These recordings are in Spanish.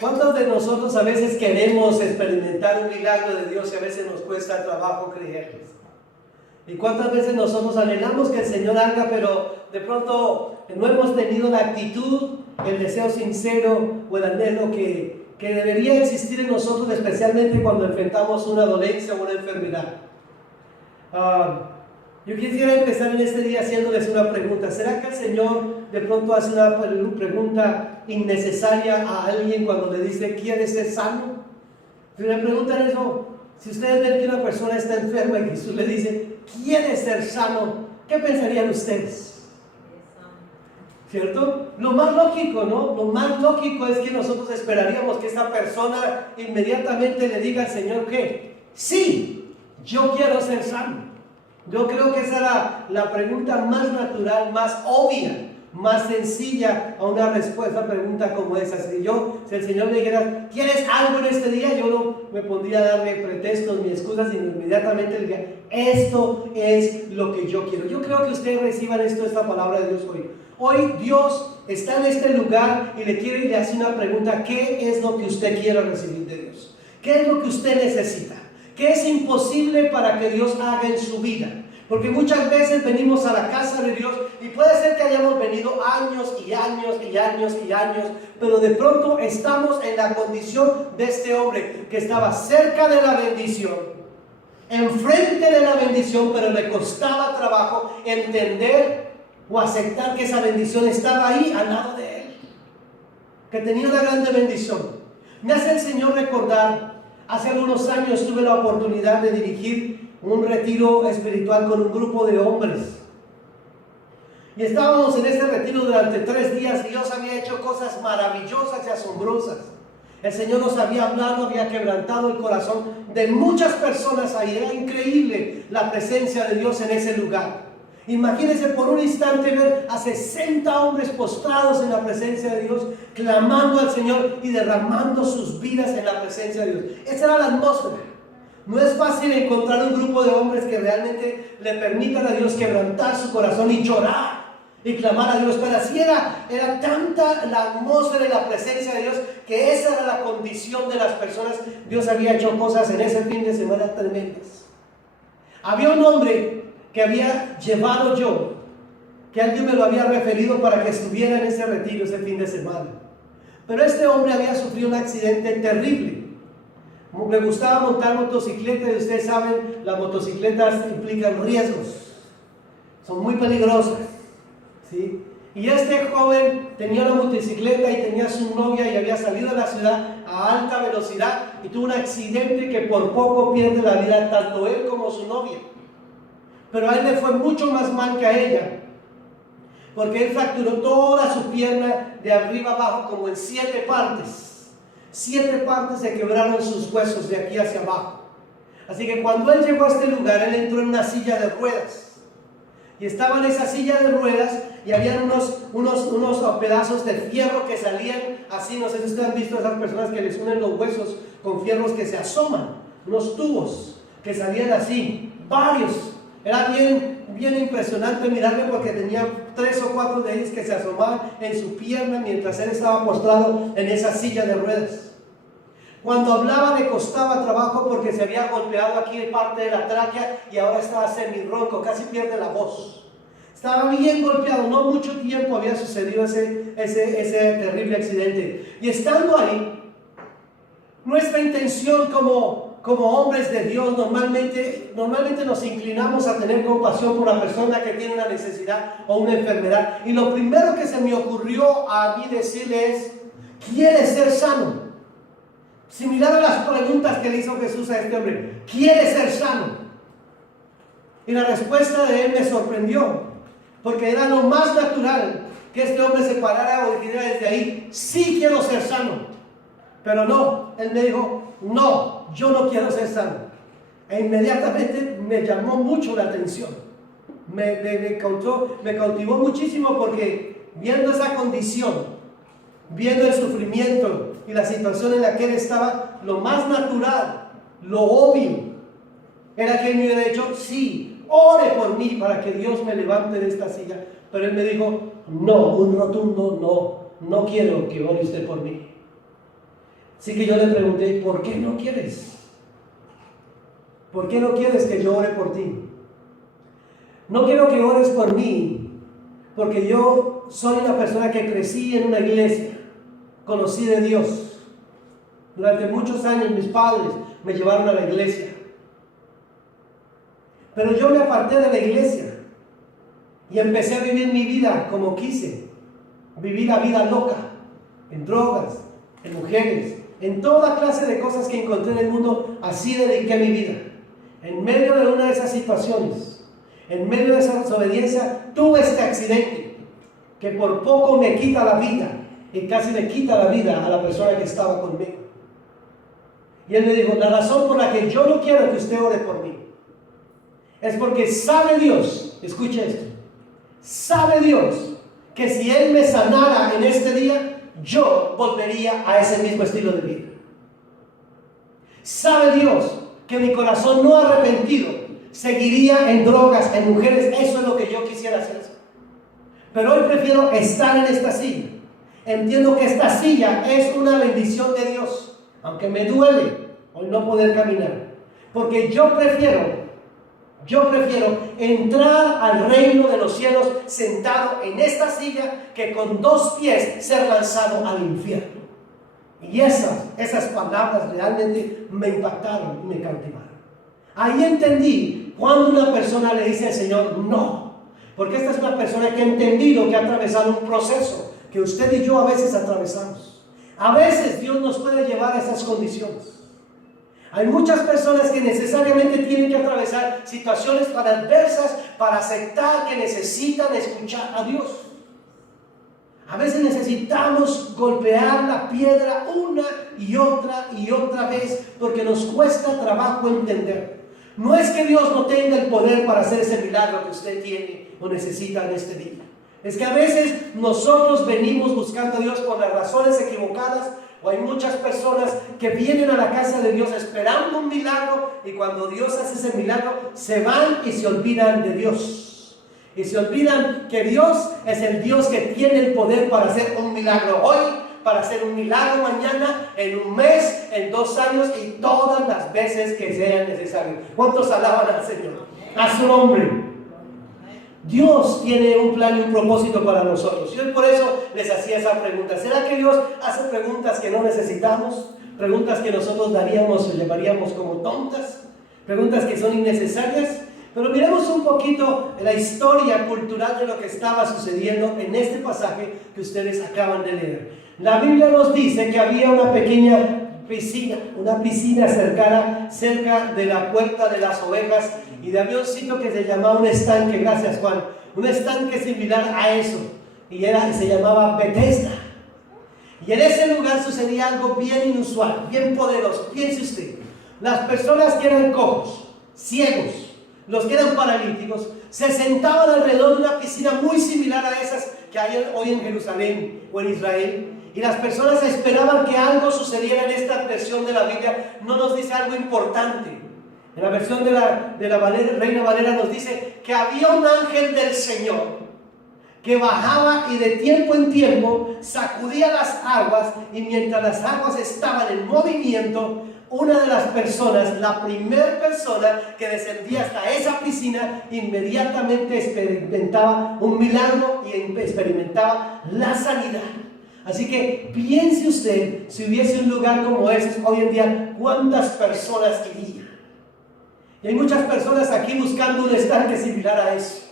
¿Cuántos de nosotros a veces queremos experimentar un milagro de Dios y a veces nos cuesta trabajo creerles? ¿Y cuántas veces nosotros anhelamos que el Señor haga, pero de pronto no hemos tenido la actitud, el deseo sincero o el anhelo que debería existir en nosotros, especialmente cuando enfrentamos una dolencia o una enfermedad? Yo quisiera empezar en este día haciéndoles una pregunta. ¿Será que el Señor de pronto hace una pregunta innecesaria a alguien cuando le dice, ¿quieres ser sano? Si le preguntan eso, si ustedes ven que una persona está enferma y Jesús le dice, ¿quieres ser sano? ¿Qué pensarían ustedes? ¿Cierto? Lo más lógico, ¿no? Lo más lógico es que nosotros esperaríamos que esta persona inmediatamente le diga al Señor que sí, yo quiero ser sano. Yo creo que esa era la pregunta más natural, más obvia, más sencilla a una respuesta a pregunta como esa. Si el Señor me dijera, ¿quieres algo en este día? Yo no me pondría a darle pretextos ni excusas, sino inmediatamente le diría, esto es lo que yo quiero. Yo creo que ustedes reciban esta palabra de Dios hoy. Hoy Dios está en este lugar y le hace una pregunta, ¿qué es lo que usted quiere recibir de Dios? ¿Qué es lo que usted necesita? ¿Qué es imposible para que Dios haga en su vida? Porque muchas veces venimos a la casa de Dios y puede ser que hayamos venido años y años y años y años, pero de pronto estamos en la condición de este hombre que estaba cerca de la bendición, enfrente de la bendición, pero le costaba trabajo entender o aceptar que esa bendición estaba ahí al lado de él, que tenía una grande bendición. Me hace el Señor recordar, hace algunos años tuve la oportunidad de dirigir un retiro espiritual con un grupo de hombres. Y estábamos en este retiro durante 3 días y Dios había hecho cosas maravillosas y asombrosas. El Señor nos había hablado, había quebrantado el corazón de muchas personas ahí. Era increíble la presencia de Dios en ese lugar. Imagínense por un instante ver a 60 hombres postrados en la presencia de Dios, clamando al Señor y derramando sus vidas en la presencia de Dios. Esa era la atmósfera. No es fácil encontrar un grupo de hombres que realmente le permitan a Dios quebrantar su corazón y llorar y clamar a Dios. Pero así era tanta la atmósfera y la presencia de Dios que esa era la condición de las personas. Dios había hecho cosas en ese fin de semana tremendas. Había un hombre que había llevado yo, que alguien me lo había referido para que estuviera en ese retiro ese fin de semana. Pero este hombre había sufrido un accidente terrible. Me gustaba montar motocicleta y ustedes saben, las motocicletas implican riesgos, son muy peligrosas, ¿sí? Y este joven tenía una motocicleta y tenía su novia y había salido de la ciudad a alta velocidad y tuvo un accidente que por poco pierde la vida tanto él como su novia. Pero a él le fue mucho más mal que a ella, porque él fracturó toda su pierna de arriba abajo como en 7 partes. 7 partes se quebraron sus huesos de aquí hacia abajo. Así que cuando él llegó a este lugar, él entró en una silla de ruedas. Y estaba en esa silla de ruedas y habían unos pedazos de fierro que salían así. No sé si ustedes han visto a esas personas que les unen los huesos con fierros que se asoman. Unos tubos que salían así, varios. Era bien impresionante mirarme porque tenía 3 o 4 de ellos que se asomaban en su pierna mientras él estaba postrado en esa silla de ruedas. Cuando hablaba le costaba trabajo porque se había golpeado aquí parte de la tráquea y ahora estaba semirronco, casi pierde la voz. Estaba bien golpeado, no mucho tiempo había sucedido ese terrible accidente. Y estando ahí, nuestra intención como hombres de Dios normalmente nos inclinamos a tener compasión por la persona que tiene una necesidad o una enfermedad. Y lo primero que se me ocurrió a mí decirle es, ¿quieres ser sano? Similar a las preguntas que le hizo Jesús a este hombre, ¿quieres ser sano? Y la respuesta de él me sorprendió, porque era lo más natural que este hombre se parara o dijera desde ahí, sí quiero ser sano. Pero no, él me dijo, no, yo no quiero ser sano. E inmediatamente me llamó mucho la atención. Me cautivó muchísimo porque viendo esa condición, viendo el sufrimiento y la situación en la que él estaba, lo más natural, lo obvio, era que él me hubiera dicho, sí, ore por mí para que Dios me levante de esta silla. Pero él me dijo, no, un rotundo no quiero que ore usted por mí. Así que yo le pregunté, ¿por qué no quieres? ¿Por qué no quieres que yo ore por ti? No quiero que ores por mí, porque yo soy una persona que crecí en una iglesia, conocí de Dios. Durante muchos años mis padres me llevaron a la iglesia. Pero yo me aparté de la iglesia y empecé a vivir mi vida como quise. Viví la vida loca, en drogas, en mujeres, en toda clase de cosas que encontré en el mundo. Así dediqué mi vida. En medio de una de esas situaciones, en medio de esa desobediencia, tuve este accidente que por poco me quita la vida y casi le quita la vida a la persona que estaba conmigo. Y él me dijo, la razón por la que yo no quiero que usted ore por mí es porque sabe Dios, escuche esto, sabe Dios que si Él me sanara en este día, yo volvería a ese mismo estilo de vida. Sabe Dios que mi corazón no arrepentido seguiría en drogas, en mujeres. Eso es lo que yo quisiera hacer. Pero hoy prefiero estar en esta silla. Entiendo que esta silla es una bendición de Dios, aunque me duele hoy no poder caminar, porque yo prefiero entrar al reino de los cielos sentado en esta silla que con 2 pies ser lanzado al infierno. Y esas palabras realmente me impactaron y me cautivaron. Ahí entendí cuando una persona le dice al Señor no, porque esta es una persona que ha entendido que ha atravesado un proceso que usted y yo a veces atravesamos. A veces Dios nos puede llevar a esas condiciones. Hay muchas personas que necesariamente tienen que atravesar situaciones adversas para aceptar que necesitan escuchar a Dios. A veces necesitamos golpear la piedra una y otra vez porque nos cuesta trabajo entender. No es que Dios no tenga el poder para hacer ese milagro que usted tiene o necesita en este día. Es que a veces nosotros venimos buscando a Dios por las razones equivocadas. O hay muchas personas que vienen a la casa de Dios esperando un milagro y cuando Dios hace ese milagro se van y se olvidan de Dios. Y se olvidan que Dios es el Dios que tiene el poder para hacer un milagro hoy, para hacer un milagro mañana, en un mes, en 2 años y todas las veces que sean necesarios. ¿Cuántos alaban al Señor? A su nombre. Dios tiene un plan y un propósito para nosotros. Y hoy por eso les hacía esa pregunta. ¿Será que Dios hace preguntas que no necesitamos? Preguntas que nosotros daríamos o llamaríamos como tontas. Preguntas que son innecesarias. Pero miremos un poquito la historia cultural de lo que estaba sucediendo en este pasaje que ustedes acaban de leer. La Biblia nos dice que había una pequeña piscina, cerca de la puerta de las ovejas, y había un sitio que se llamaba un estanque, gracias Juan, un estanque similar a eso, y se llamaba Bethesda. Y en ese lugar sucedía algo bien inusual, bien poderoso. Piense usted, las personas que eran cojos, ciegos, los que eran paralíticos, se sentaban alrededor de una piscina muy similar a esas que hay hoy en Jerusalén o en Israel. Y las personas esperaban que algo sucediera. En esta versión de la Biblia no nos dice algo importante. En la versión de la Reina Valera nos dice que había un ángel del Señor que bajaba y de tiempo en tiempo sacudía las aguas, y mientras las aguas estaban en movimiento, una de las personas, la primera persona que descendía hasta esa piscina, inmediatamente experimentaba un milagro y experimentaba la sanidad. Así que piense usted, si hubiese un lugar como ese hoy en día, ¿cuántas personas irían? Y hay muchas personas aquí buscando un estanque similar a eso.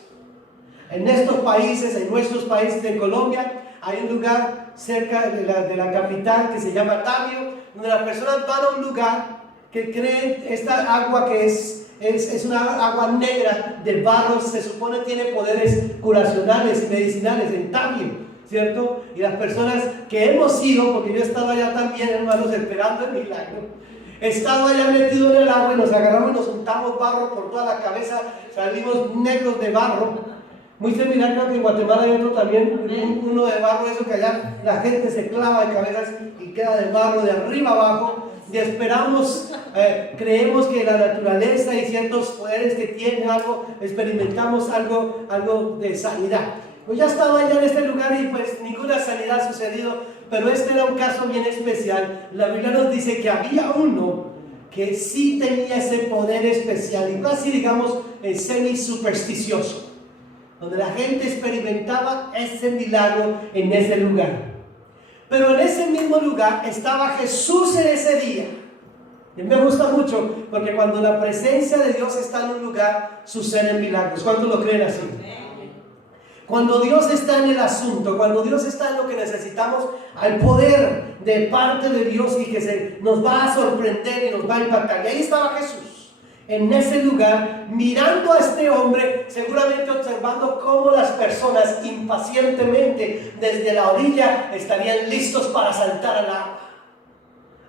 En estos países, en nuestros países, en Colombia, hay un lugar cerca de la capital que se llama Tabio, donde las personas van a un lugar que creen esta agua que es una agua negra de barro, se supone tiene poderes curacionales y medicinales en Tabio, ¿cierto? Y las personas que hemos ido, porque yo he estado allá también, hermanos, esperando el milagro, he estado allá metido en el agua y nos agarramos y nos untamos barro por toda la cabeza, salimos negros de barro. Muy similar, creo que en Guatemala hay otro también, uno de barro, eso que allá la gente se clava de cabezas y queda de barro de arriba abajo. Y esperamos, creemos que la naturaleza y ciertos poderes que tiene algo, experimentamos algo de sanidad. Pues ya estaba allá en este lugar y pues ninguna sanidad ha sucedido, pero este era un caso bien especial. La Biblia nos dice que había uno que sí tenía ese poder especial y casi digamos semi-supersticioso, donde la gente experimentaba ese milagro en ese lugar. Pero en ese mismo lugar estaba Jesús en ese día. Y me gusta mucho porque cuando la presencia de Dios está en un lugar, suceden milagros. ¿Cuántos lo creen así? Cuando Dios está en el asunto, cuando Dios está en lo que necesitamos, al poder de parte de Dios y que nos va a sorprender y nos va a impactar. Y ahí estaba Jesús, en ese lugar, mirando a este hombre, seguramente observando cómo las personas impacientemente desde la orilla estarían listos para saltar al agua.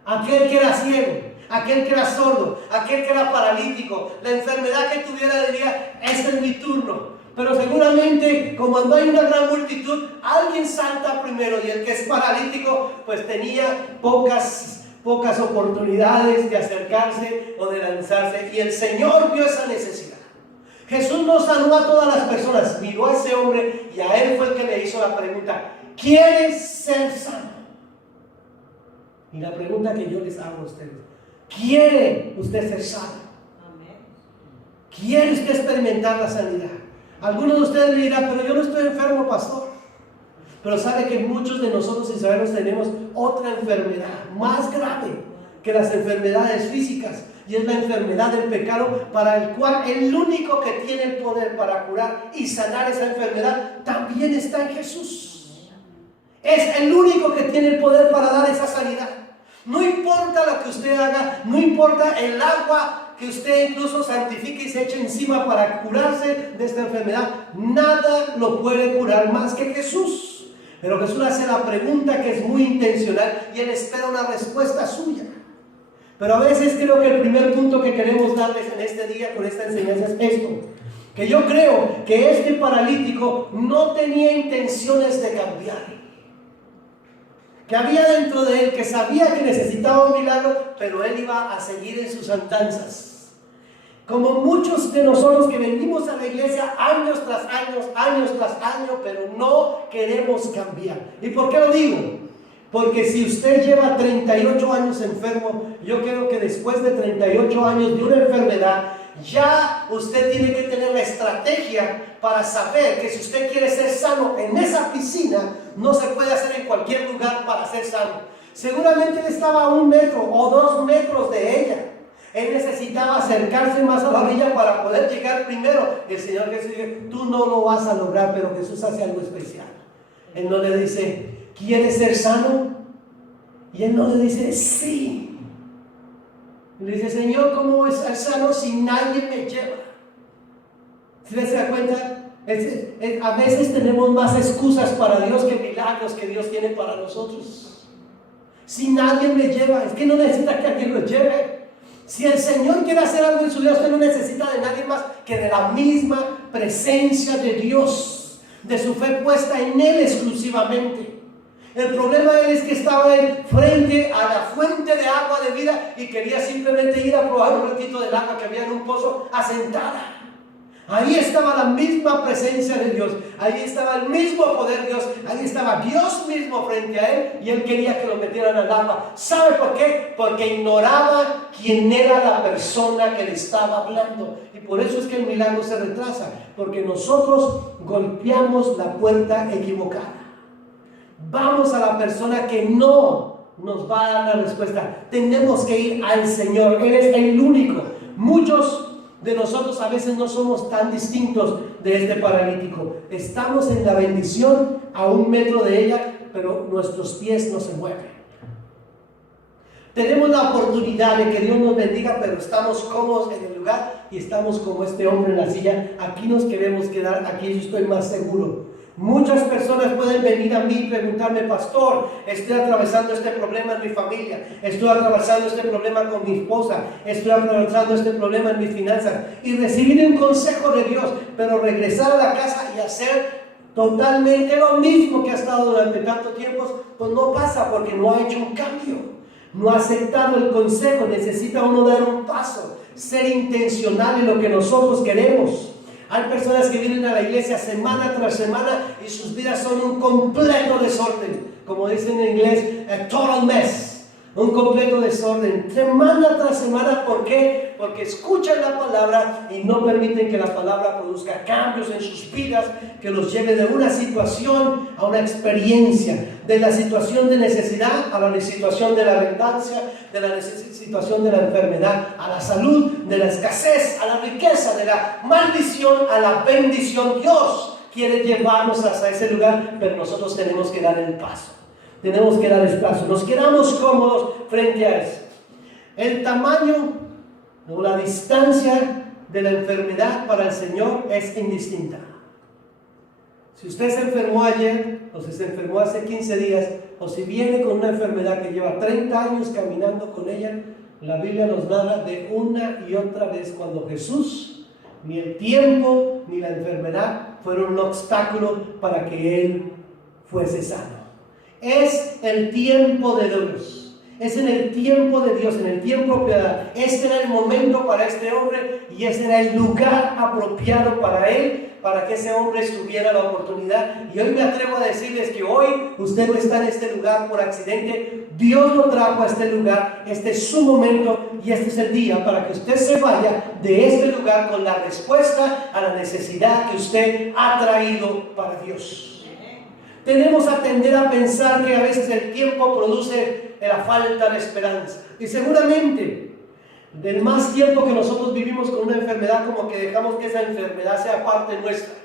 Aquel que era ciego, aquel que era sordo, aquel que era paralítico, la enfermedad que tuviera diría, este es mi turno. Pero seguramente, como no hay una gran multitud, alguien salta primero y el que es paralítico, pues tenía pocas oportunidades de acercarse o de lanzarse. Y el Señor vio esa necesidad. Jesús no sanó a todas las personas, miró a ese hombre y a él fue el que le hizo la pregunta: ¿quieres ser sano? Y la pregunta que yo les hago a ustedes: ¿quiere usted ser sano? ¿Quiere usted experimentar la sanidad? Algunos de ustedes me dirán: pero yo no estoy enfermo, pastor. Pero sabe que muchos de nosotros israelitas tenemos otra enfermedad más grave que las enfermedades físicas, y es la enfermedad del pecado, para el cual el único que tiene el poder para curar y sanar esa enfermedad también está en Jesús. Es el único que tiene el poder para dar esa sanidad. No importa lo que usted haga, no importa el agua que usted incluso santifique y se eche encima para curarse de esta enfermedad, nada lo puede curar más que Jesús. Pero Jesús hace la pregunta que es muy intencional y Él espera una respuesta suya. Pero a veces creo que el primer punto que queremos darles en este día con esta enseñanza es esto: que yo creo que este paralítico no tenía intenciones de cambiar. Que había dentro de él, que sabía que necesitaba un milagro, pero él iba a seguir en sus andanzas. Como muchos de nosotros que venimos a la iglesia años tras año, pero no queremos cambiar. ¿Y por qué lo digo? Porque si usted lleva 38 años enfermo, yo creo que después de 38 años de una enfermedad, ya usted tiene que tener la estrategia para saber que si usted quiere ser sano en esa piscina, no se puede hacer en cualquier lugar para ser sano. Seguramente él estaba a 1 metro o 2 metros de ella. Él necesitaba acercarse más a la orilla para poder llegar primero. El Señor Jesús dice: tú no lo vas a lograr, pero Jesús hace algo especial. Él no le dice: ¿quieres ser sano? Y él no le dice: sí. Le dice: Señor, ¿cómo voy a ser sano si nadie me lleva? ¿Se les da cuenta? A veces tenemos más excusas para Dios que milagros que Dios tiene para nosotros. Si nadie me lleva, es que no necesita que alguien lo lleve. Si el Señor quiere hacer algo en su vida, usted no necesita de nadie más que de la misma presencia de Dios, de su fe puesta en Él exclusivamente. El problema de él es que estaba él frente a la fuente de agua de vida y quería simplemente ir a probar un ratito del agua que había en un pozo asentada. Ahí estaba la misma presencia de Dios, ahí estaba el mismo poder de Dios, ahí estaba Dios mismo frente a él y él quería que lo metieran al agua. ¿Sabe por qué? Porque ignoraba quién era la persona que le estaba hablando. Y por eso es que el milagro se retrasa, porque nosotros golpeamos la puerta equivocada. Vamos a la persona que no nos va a dar la respuesta. Tenemos que ir al Señor. Él es el único. Muchos de nosotros a veces no somos tan distintos de este paralítico. Estamos en la bendición a 1 metro de ella, pero nuestros pies no se mueven. Tenemos la oportunidad de que Dios nos bendiga, pero estamos cómodos en el lugar y estamos como este hombre en la silla. Aquí nos queremos quedar, aquí yo estoy más seguro. Muchas personas pueden venir a mí y preguntarme: pastor, estoy atravesando este problema en mi familia, estoy atravesando este problema con mi esposa, estoy atravesando este problema en mis finanzas, y recibir un consejo de Dios, pero regresar a la casa y hacer totalmente lo mismo que ha estado durante tanto tiempo, pues no pasa, porque no ha hecho un cambio, no ha aceptado el consejo. Necesita uno dar un paso, ser intencional en lo que nosotros queremos. Hay personas que vienen a la iglesia semana tras semana y sus vidas son un completo desorden. Como dicen en inglés, a total mess. Un completo desorden, semana tras semana. ¿Por qué? Porque escuchan la palabra y no permiten que la palabra produzca cambios en sus vidas, que los lleve de una situación a una experiencia, de la situación de necesidad a la situación de la abundancia, de la situación de la enfermedad a la salud, de la escasez a la riqueza, de la maldición a la bendición. Dios quiere llevarnos hasta ese lugar, pero nosotros tenemos que dar el paso. Tenemos que dar espacio. Nos quedamos cómodos frente a eso. El tamaño o la distancia de la enfermedad para el Señor es indistinta. Si usted se enfermó ayer, o si se enfermó hace 15 días, o si viene con una enfermedad que lleva 30 años caminando con ella, la Biblia nos narra de una y otra vez cuando Jesús, ni el tiempo ni la enfermedad fueron un obstáculo para que Él fuese sano. Es el tiempo de Dios, es en el tiempo de Dios, en el tiempo apropiado. Este era el momento para este hombre y este era el lugar apropiado para él, para que ese hombre tuviera la oportunidad. Y hoy me atrevo a decirles que hoy usted no está en este lugar por accidente. Dios lo trajo a este lugar, este es su momento y este es el día para que usted se vaya de este lugar con la respuesta a la necesidad que usted ha traído para Dios. Tenemos a tender a pensar que a veces el tiempo produce la falta de esperanza. Y seguramente, del más tiempo que nosotros vivimos con una enfermedad, como que dejamos que esa enfermedad sea parte nuestra.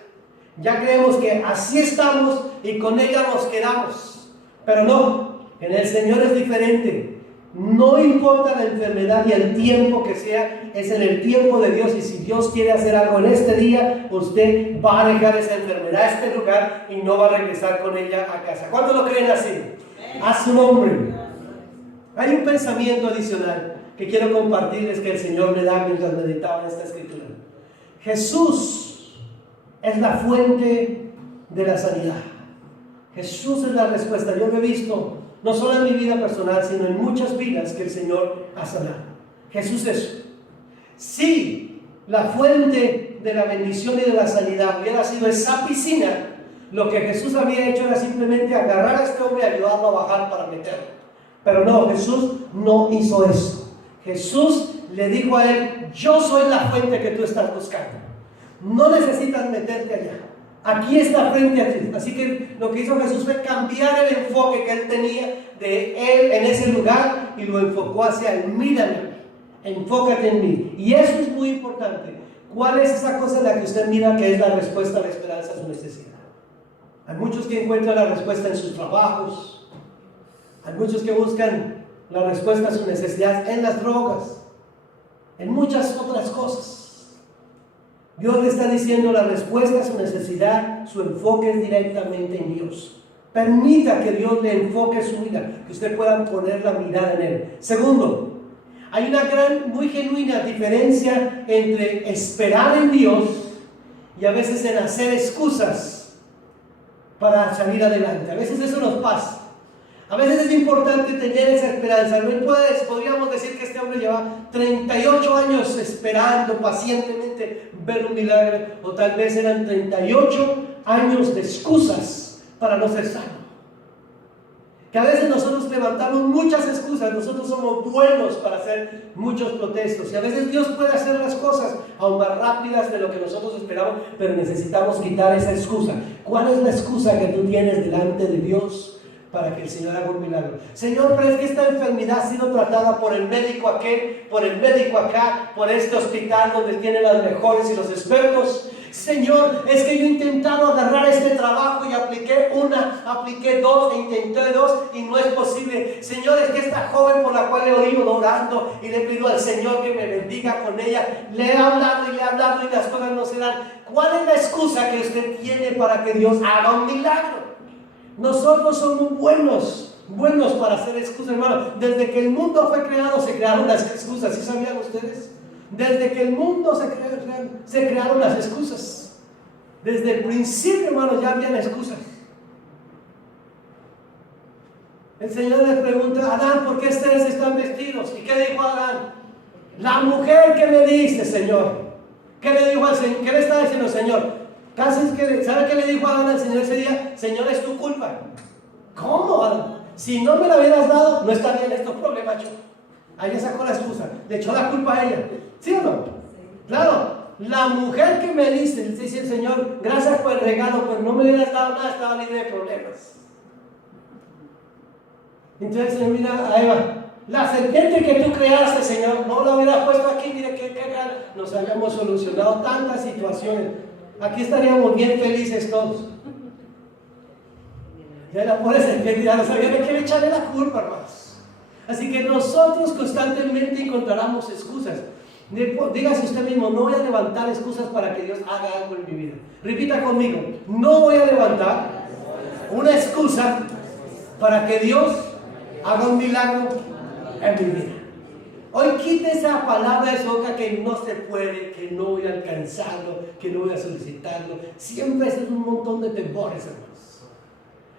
Ya creemos que así estamos y con ella nos quedamos. Pero no, en el Señor es diferente. No importa la enfermedad y el tiempo que sea, es en el tiempo de Dios. Y si Dios quiere hacer algo en este día, usted va a dejar esa enfermedad a este lugar y no va a regresar con ella a casa. ¿Cuántos lo creen así? A su nombre. Hay un pensamiento adicional que quiero compartirles que el Señor me da mientras meditaba en esta escritura. Jesús es la fuente de la sanidad. Jesús es la respuesta. Yo lo he visto no solo en mi vida personal, sino en muchas vidas que el Señor ha sanado. Jesús es. Si la fuente de la bendición y de la sanidad hubiera sido esa piscina, lo que Jesús había hecho era simplemente agarrar a este hombre y ayudarlo a bajar para meterlo. Pero no, Jesús no hizo eso. Jesús le dijo a él: yo soy la fuente que tú estás buscando. No necesitas meterte allá. Aquí está frente a ti. Así que lo que hizo Jesús fue cambiar el enfoque que él tenía de él en ese lugar y lo enfocó hacia él. Mírame, enfócate en mí. Y eso es muy importante. ¿Cuál es esa cosa en la que usted mira que es la respuesta a la esperanza a su necesidad? Hay muchos que encuentran la respuesta en sus trabajos. Hay muchos que buscan la respuesta a sus necesidades en las drogas, en muchas otras cosas. Dios le está diciendo la respuesta a su necesidad, su enfoque es directamente en Dios. Permita que Dios le enfoque su vida, que usted pueda poner la mirada en Él. Segundo, hay una gran, muy genuina diferencia entre esperar en Dios y a veces en hacer excusas para salir adelante. A veces eso nos pasa. A veces es importante tener esa esperanza. No podríamos decir que este hombre lleva 38 años esperando pacientemente ver un milagro, o tal vez eran 38 años de excusas para no ser sano. Que a veces nosotros levantamos muchas excusas. Nosotros somos buenos para hacer muchos protestos y a veces Dios puede hacer las cosas aún más rápidas de lo que nosotros esperamos, pero necesitamos quitar esa excusa. ¿Cuál es la excusa que tú tienes delante de Dios para que el Señor haga un milagro? Señor, pero es que esta enfermedad ha sido tratada por el médico aquel, por el médico acá, por este hospital donde tienen las mejores y los expertos. Señor, es que yo he intentado agarrar este trabajo y apliqué dos, e intenté dos y no es posible. Señor, es que esta joven por la cual he ido orando y le pido al Señor que me bendiga con ella, le he hablado y las cosas no se dan. ¿Cuál es la excusa que usted tiene para que Dios haga un milagro? Nosotros somos buenos para hacer excusas, hermano. Desde que el mundo fue creado se crearon las excusas. ¿Sí sabían ustedes? Desde que el mundo se crearon las excusas. Desde el principio, hermano, ya habían excusas. El Señor les pregunta: Adán, ¿por qué ustedes están vestidos? ¿Y qué dijo Adán? La mujer que me diste, Señor. ¿Qué le dijo al Señor? ¿Qué le estaba diciendo el Señor? ¿Sabe qué le dijo Adán al Señor ese día? Señor, es tu culpa. ¿Cómo, Adán? Si no me la hubieras dado, no estaría en estos problemas yo. Ahí sacó la excusa, le echó la culpa a ella. ¿Sí o no? Claro, la mujer que me dice el Señor, gracias por el regalo, pero no me hubieras dado nada, estaba libre de problemas. Entonces el Señor mira a Eva, la serpiente que tú creaste, Señor, no la hubieras puesto aquí, mire qué nos habíamos solucionado tantas situaciones. Aquí estaríamos bien felices todos. Ya la pobre serpiente ya no sabía de qué echarle la culpa, hermanos. Así que nosotros constantemente encontraremos excusas. Dígase usted mismo, no voy a levantar excusas para que Dios haga algo en mi vida. Repita conmigo, no voy a levantar una excusa para que Dios haga un milagro en mi vida. Hoy quite esa palabra de su boca que no se puede, que no voy a alcanzarlo, que no voy a solicitarlo. Siempre es un montón de temores, hermanos.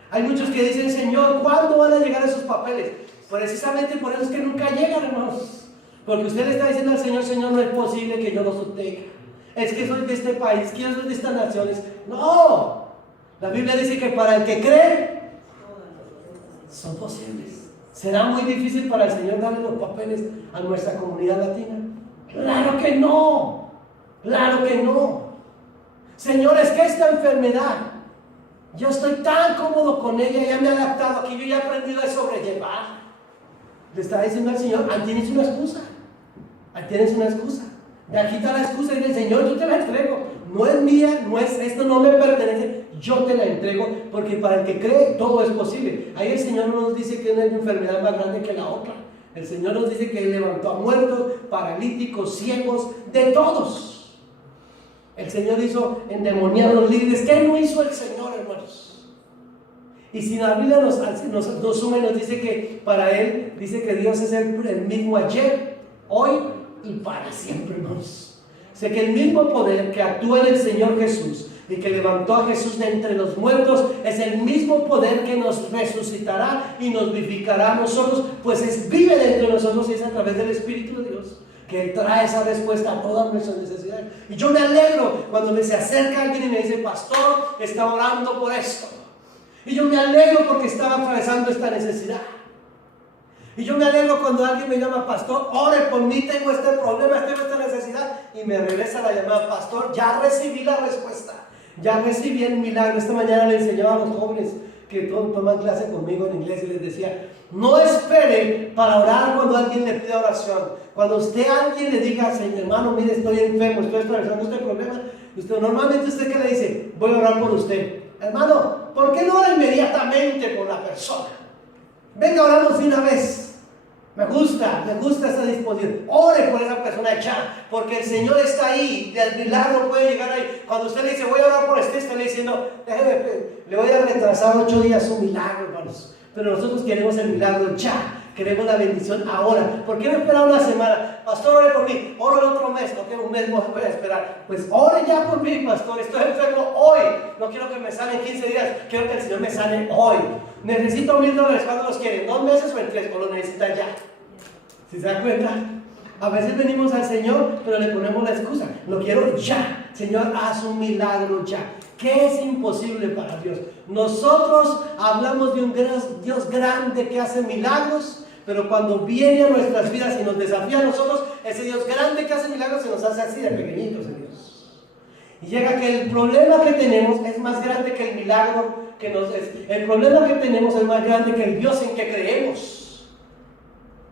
Hay muchos que dicen, Señor, ¿cuándo van a llegar esos papeles? Precisamente por eso es que nunca llegan, hermanos. Porque usted le está diciendo al Señor, Señor, no es posible que yo los obtenga. Es que soy de este país, que yo soy de estas naciones. No, la Biblia dice que para el que cree, son posibles. ¿Será muy difícil para el Señor darle los papeles a nuestra comunidad latina? Claro que no, claro que no. Señor, es que esta enfermedad, yo estoy tan cómodo con ella, ya me he adaptado aquí, yo ya he aprendido a sobrellevar. Le está diciendo al Señor, ahí tienes una excusa, ahí tienes una excusa. De aquí está la excusa y dice, Señor, yo te la entrego. No es mía, esto no me pertenece, yo te la entrego, porque para el que cree todo es posible. Ahí el Señor no nos dice que no hay una enfermedad más grande que la otra. El Señor nos dice que Él levantó a muertos, paralíticos, ciegos, de todos. El Señor hizo endemoniados libres. ¿Qué no hizo el Señor, hermanos? Y si la Biblia nos suma y nos dice que para Él, dice que Dios es el mismo ayer, hoy y para siempre, hermanos. Sé que el mismo poder que actúa en el Señor Jesús y que levantó a Jesús de entre los muertos es el mismo poder que nos resucitará y nos vivificará a nosotros, pues vive dentro de nosotros y es a través del Espíritu de Dios que Él trae esa respuesta a todas nuestras necesidades. Y yo me alegro cuando se acerca alguien y me dice, pastor, está orando por esto. Y yo me alegro porque estaba atravesando esta necesidad. Y yo me alegro cuando alguien me llama, pastor, ore por mí, tengo este problema, tengo esta necesidad. Y me regresa la llamada, pastor, ya recibí la respuesta, ya recibí el milagro. Esta mañana le enseñaba a los jóvenes que toman clase conmigo en inglés y les decía, no espere para orar cuando alguien le pida oración. Cuando alguien le diga, Señor, hermano, mire, estoy enfermo, estoy atravesando este problema, normalmente usted, ¿qué le dice? Voy a orar por usted. Hermano, ¿por qué no ora inmediatamente por la persona? Venga, oramos de una vez. Me gusta esa disposición. Ore por esa persona ya, porque el Señor está ahí, el milagro puede llegar ahí. Cuando usted le dice, voy a orar por usted, está diciendo, le voy a retrasar 8 días su milagro, hermanos. Pero nosotros queremos el milagro ya. Queremos la bendición ahora. ¿Por qué no esperar una semana? Pastor, ore por mí. Oro el otro mes. No quiero un mes, no voy a esperar. Pues ore ya por mí, pastor. Estoy enfermo hoy. No quiero que me sane en 15 días. Quiero que el Señor me sane hoy. Necesito $1,000. ¿Cuándo los quieren? ¿2 meses o en 3? O lo necesitan ya. ¿Sí se da cuenta? A veces venimos al Señor, pero le ponemos la excusa. Lo quiero ya. Señor, haz un milagro ya. ¿Qué es imposible para Dios? Nosotros hablamos de un Dios grande que hace milagros, pero cuando viene a nuestras vidas y nos desafía a nosotros, ese Dios grande que hace milagros se nos hace así de pequeñitos en Dios. Y llega que el problema que tenemos es más grande que el milagro que nos es. El problema que tenemos es más grande que el Dios en que creemos.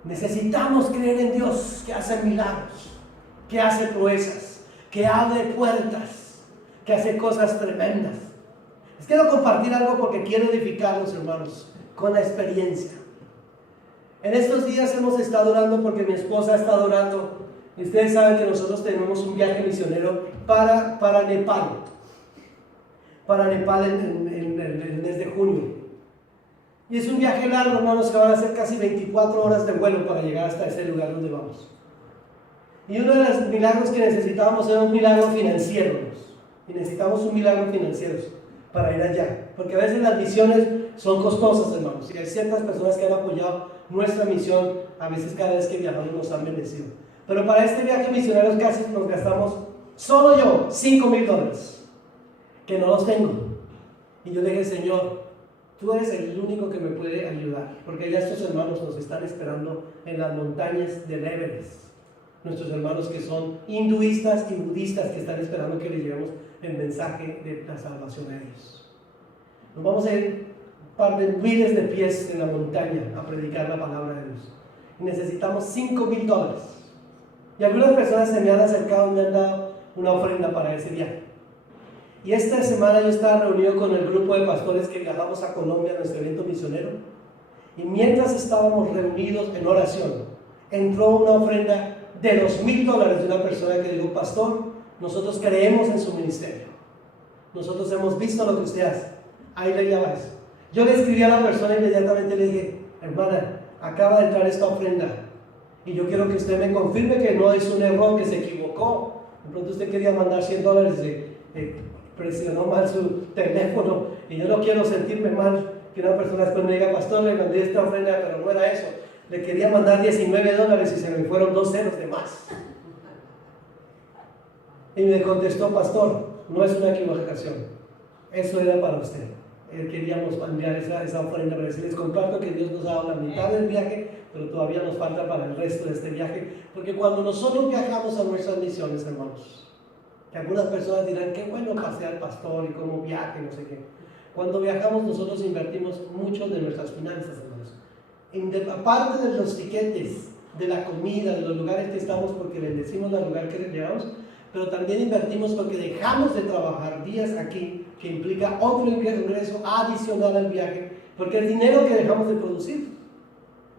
Necesitamos creer en Dios que hace milagros, que hace proezas, que abre puertas, que hace cosas tremendas. Les quiero compartir algo porque quiero edificarlos, hermanos, con la experiencia. En estos días hemos estado orando porque mi esposa ha estado orando. Y ustedes saben que nosotros tenemos un viaje misionero para Nepal. Para Nepal en el mes de junio. Y es un viaje largo, hermanos, que van a ser casi 24 horas de vuelo para llegar hasta ese lugar donde vamos. Y uno de los milagros que necesitábamos era un milagro financiero, hermanos. Y necesitamos un milagro financiero para ir allá. Porque a veces las misiones son costosas, hermanos. Y hay ciertas personas que han apoyado nuestra misión, a veces cada vez que viajamos nos han bendecido. Pero para este viaje misionero casi nos gastamos Solo yo, $5,000, que no los tengo. Y yo le dije, Señor, tú eres el único que me puede ayudar, porque ya estos hermanos nos están esperando en las montañas del Everest. Nuestros hermanos que son hinduistas y budistas que están esperando que les llevemos el mensaje de la salvación a ellos. Nos vamos a ir un par de miles de pies en la montaña a predicar la palabra de Dios. Y necesitamos $5,000. Y algunas personas se me han acercado y me han dado una ofrenda para ese viaje. Y esta semana yo estaba reunido con el grupo de pastores que viajamos a Colombia a nuestro evento misionero. Y mientras estábamos reunidos en oración, entró una ofrenda de $2,000 de una persona que dijo, pastor, nosotros creemos en su ministerio. Nosotros hemos visto lo que usted hace. Ahí le lleva eso. Yo le escribí a la persona inmediatamente y le dije, hermana, acaba de entrar esta ofrenda. Y yo quiero que usted me confirme que no es un error, que se equivocó. De pronto usted quería mandar $100 presionó mal su teléfono y yo no quiero sentirme mal que una persona después me diga, pastor, le mandé esta ofrenda, pero no era eso. Le quería mandar $19 y se me fueron 2 ceros de más. Y me contestó, pastor, no es una equivocación, eso era para usted. Queríamos enviar esa ofrenda para decirles, comparto que Dios nos ha dado la mitad del viaje, pero todavía nos falta para el resto de este viaje, porque cuando nosotros viajamos a nuestras misiones, hermanos, que algunas personas dirán, qué bueno pasear al pastor y cómo viaje, no sé qué. Cuando viajamos nosotros invertimos mucho de nuestras finanzas, hermanos. Aparte de los tiquetes, de la comida, de los lugares que estamos, porque bendecimos el lugar que llegamos, pero también invertimos porque dejamos de trabajar días aquí, que implica otro ingreso adicional al viaje, porque el dinero que dejamos de producir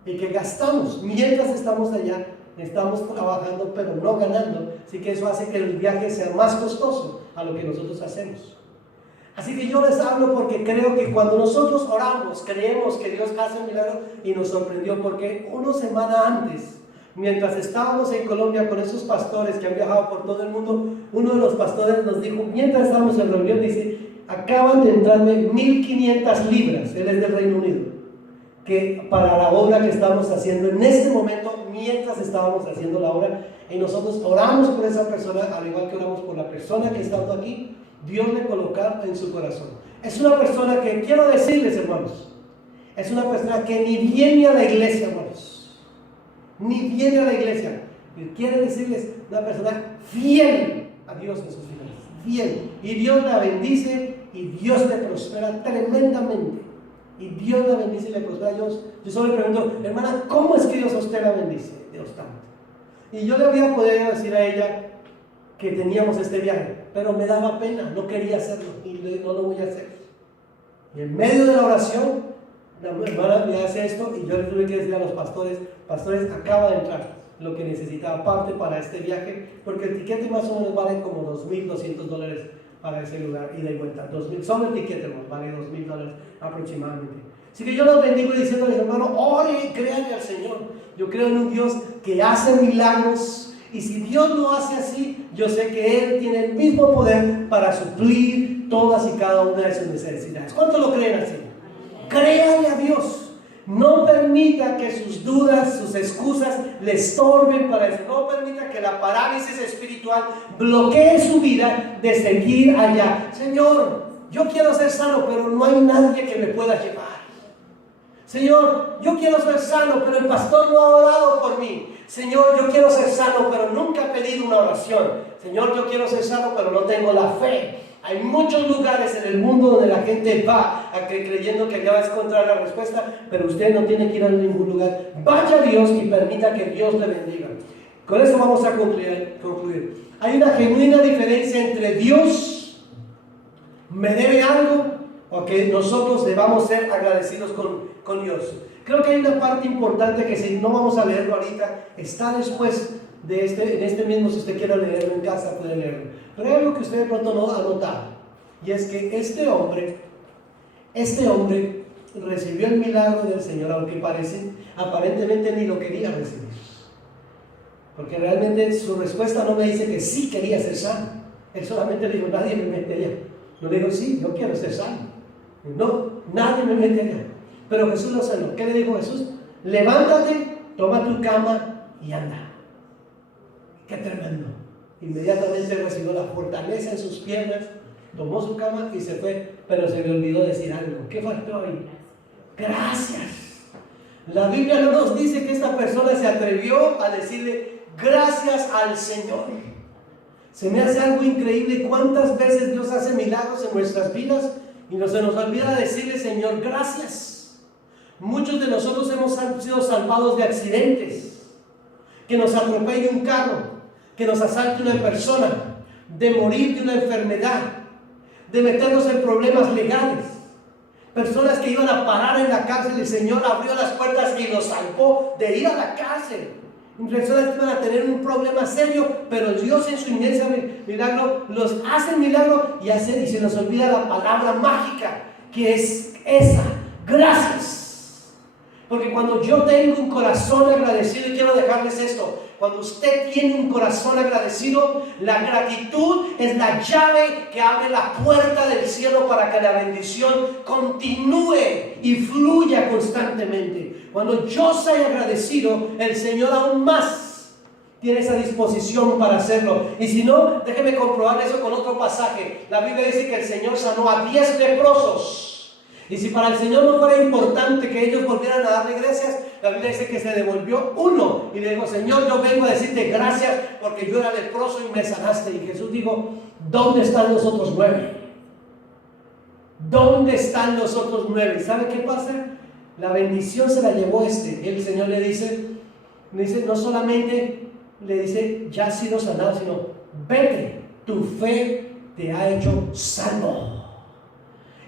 y que gastamos mientras estamos allá, estamos trabajando pero no ganando, así que eso hace que el viaje sea más costoso a lo que nosotros hacemos. Así que yo les hablo porque creo que cuando nosotros oramos, creemos que Dios hace un milagro, y nos sorprendió porque una semana antes, mientras estábamos en Colombia con esos pastores que han viajado por todo el mundo, uno de los pastores nos dijo, mientras estábamos en reunión, dice, acaban de entrarme 1,500 libras, él es del Reino Unido, que para la obra que estamos haciendo en este momento, mientras estábamos haciendo la obra, y nosotros oramos por esa persona, al igual que oramos por la persona que está aquí, Dios le coloca en su corazón. Es una persona que, quiero decirles, hermanos, es una persona que ni viene a la iglesia, hermanos, ni viene a la iglesia. Quiere decirles, una persona fiel a Dios en sus finanzas, fiel, y Dios la bendice y Dios le prospera tremendamente. Y Dios la bendice y le prospera. Yo solo le pregunto, hermana, ¿cómo es que Dios a usted la bendice? Dios tanto. Y yo le había podido decir a ella que teníamos este viaje, pero me daba pena, no quería hacerlo y no lo voy a hacer. Y en medio de la oración, la hermana me hace esto y yo le tuve que decir a los pastores, acaba de entrar lo que necesitaba aparte para este viaje, porque el tiquete más o menos vale como $2,200 para ese lugar, ida y vuelta. 2,000, solo el tiquete, hermano, vale $2,000 aproximadamente. Así que yo los bendigo diciéndoles, hermano, ore, créanle al Señor. Yo creo en un Dios que hace milagros. Y si Dios lo hace así, yo sé que Él tiene el mismo poder para suplir todas y cada una de sus necesidades. ¿Cuántos lo creen así? Créanle a Dios. No permita que sus dudas, sus excusas le estorben para eso. No permita que la parálisis espiritual bloquee su vida de seguir allá. Señor, yo quiero ser sano, pero no hay nadie que me pueda llevar. Señor, yo quiero ser sano, pero el pastor no ha orado por mí. Señor, yo quiero ser sano, pero nunca he pedido una oración. Señor, yo quiero ser sano, pero no tengo la fe. Hay muchos lugares en el mundo donde la gente va creyendo que ya va a encontrar la respuesta, pero usted no tiene que ir a ningún lugar. Vaya a Dios y permita que Dios le bendiga. Con eso vamos a concluir. Hay una genuina diferencia entre Dios me debe algo o que nosotros debamos ser agradecidos con Dios. Creo que hay una parte importante que si no vamos a leerlo ahorita, está después de en este mismo, si usted quiere leerlo en casa, puede leerlo. Pero hay algo que usted de pronto no ha notado, y es que este hombre recibió el milagro del Señor, aunque aparentemente ni lo quería recibir. Porque realmente su respuesta no me dice que sí quería ser sano. Él solamente le dijo, nadie me mete allá. No le digo, sí, yo quiero ser sano. No, nadie me mete allá. Pero Jesús lo sanó. ¿Qué le dijo Jesús? Levántate, toma tu cama y anda. Qué tremendo. Inmediatamente recibió la fortaleza en sus piernas, tomó su cama y se fue, pero se le olvidó decir algo. ¿Qué faltó ahí? Gracias. La Biblia no nos dice que esta persona se atrevió a decirle gracias al Señor. Se me hace algo increíble cuántas veces Dios hace milagros en nuestras vidas y no se nos olvida decirle, Señor, gracias. Muchos de nosotros hemos sido salvados de accidentes, que nos atropelle un carro, que nos asalte una persona, de morir de una enfermedad, de meternos en problemas legales. Personas que iban a parar en la cárcel, el Señor abrió las puertas y los salvó de ir a la cárcel. Personas que iban a tener un problema serio, pero Dios en su inmensa milagro los hace el milagro y se nos olvida la palabra mágica que es esa: gracias. Porque cuando yo tengo un corazón agradecido, y quiero dejarles esto, cuando usted tiene un corazón agradecido, la gratitud es la llave que abre la puerta del cielo para que la bendición continúe y fluya constantemente. Cuando yo soy agradecido, el Señor aún más tiene esa disposición para hacerlo. Y si no, déjeme comprobar eso con otro pasaje. La Biblia dice que el Señor sanó a 10 leprosos. Y si para el Señor no fuera importante que ellos volvieran a darle gracias, la Biblia dice que se devolvió uno y le dijo: Señor, yo vengo a decirte gracias porque yo era leproso y me sanaste. Y Jesús dijo: ¿dónde están los otros 9? ¿Dónde están los otros 9? ¿Sabe qué pasa? La bendición se la llevó este. El Señor le dice, no solamente le dice, ya has sido sanado, sino vete, tu fe te ha hecho salvo.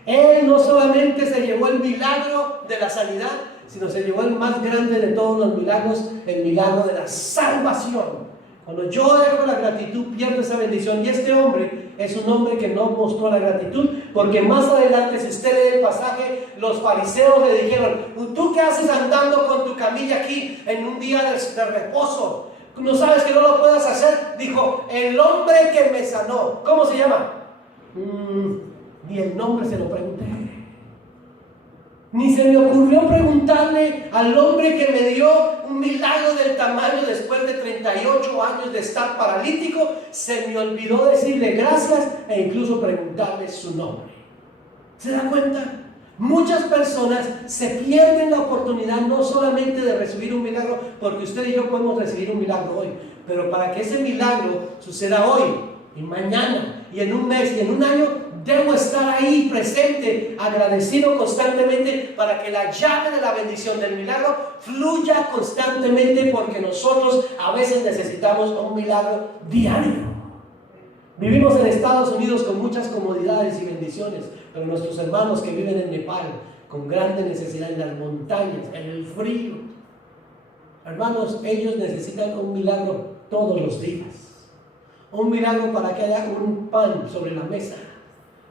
Él no solamente se llevó el milagro de la sanidad, sino se llevó el más grande de todos los milagros, el milagro de la salvación. Cuando yo dejo la gratitud, pierdo esa bendición. Y este hombre es un hombre que no mostró la gratitud, porque más adelante, si usted lee el pasaje, los fariseos le dijeron: ¿tú qué haces andando con tu camilla aquí en un día de reposo? ¿No sabes que no lo puedas hacer? Dijo: el hombre que me sanó. ¿Cómo se llama? Ni el nombre se lo pregunté. Ni se me ocurrió preguntarle al hombre que me dio un milagro del tamaño después de 38 años de estar paralítico. Se me olvidó decirle gracias e incluso preguntarle su nombre. ¿Se da cuenta? Muchas personas se pierden la oportunidad no solamente de recibir un milagro, porque usted y yo podemos recibir un milagro hoy, pero para que ese milagro suceda hoy y mañana y en un mes y en un año, debo estar ahí presente, agradecido constantemente, para que la llave de la bendición del milagro fluya constantemente, porque nosotros a veces necesitamos un milagro diario. Vivimos en Estados Unidos con muchas comodidades y bendiciones, pero nuestros hermanos que viven en Nepal, con grande necesidad en las montañas, en el frío, hermanos, ellos necesitan un milagro todos los días. Un milagro para que haya un pan sobre la mesa.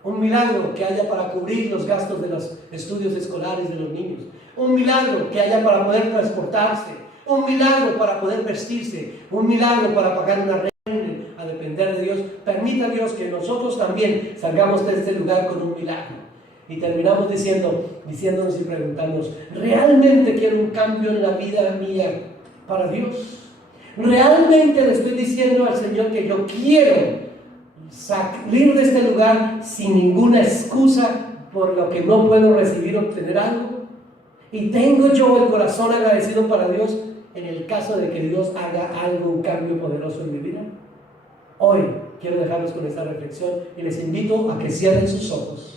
Un milagro que haya para cubrir los gastos de los estudios escolares de los niños. Un milagro que haya para poder transportarse. Un milagro para poder vestirse. Un milagro para pagar una renta, a depender de Dios. Permita Dios que nosotros también salgamos de este lugar con un milagro. Y terminamos diciéndonos y preguntándonos: ¿realmente quiero un cambio en la vida mía para Dios? ¿Realmente le estoy diciendo al Señor que yo quiero salir de este lugar sin ninguna excusa por lo que no puedo recibir o obtener algo? Y tengo yo el corazón agradecido para Dios en el caso de que Dios haga algo, un cambio poderoso en mi vida. Hoy quiero dejarlos con esta reflexión y les invito a que cierren sus ojos.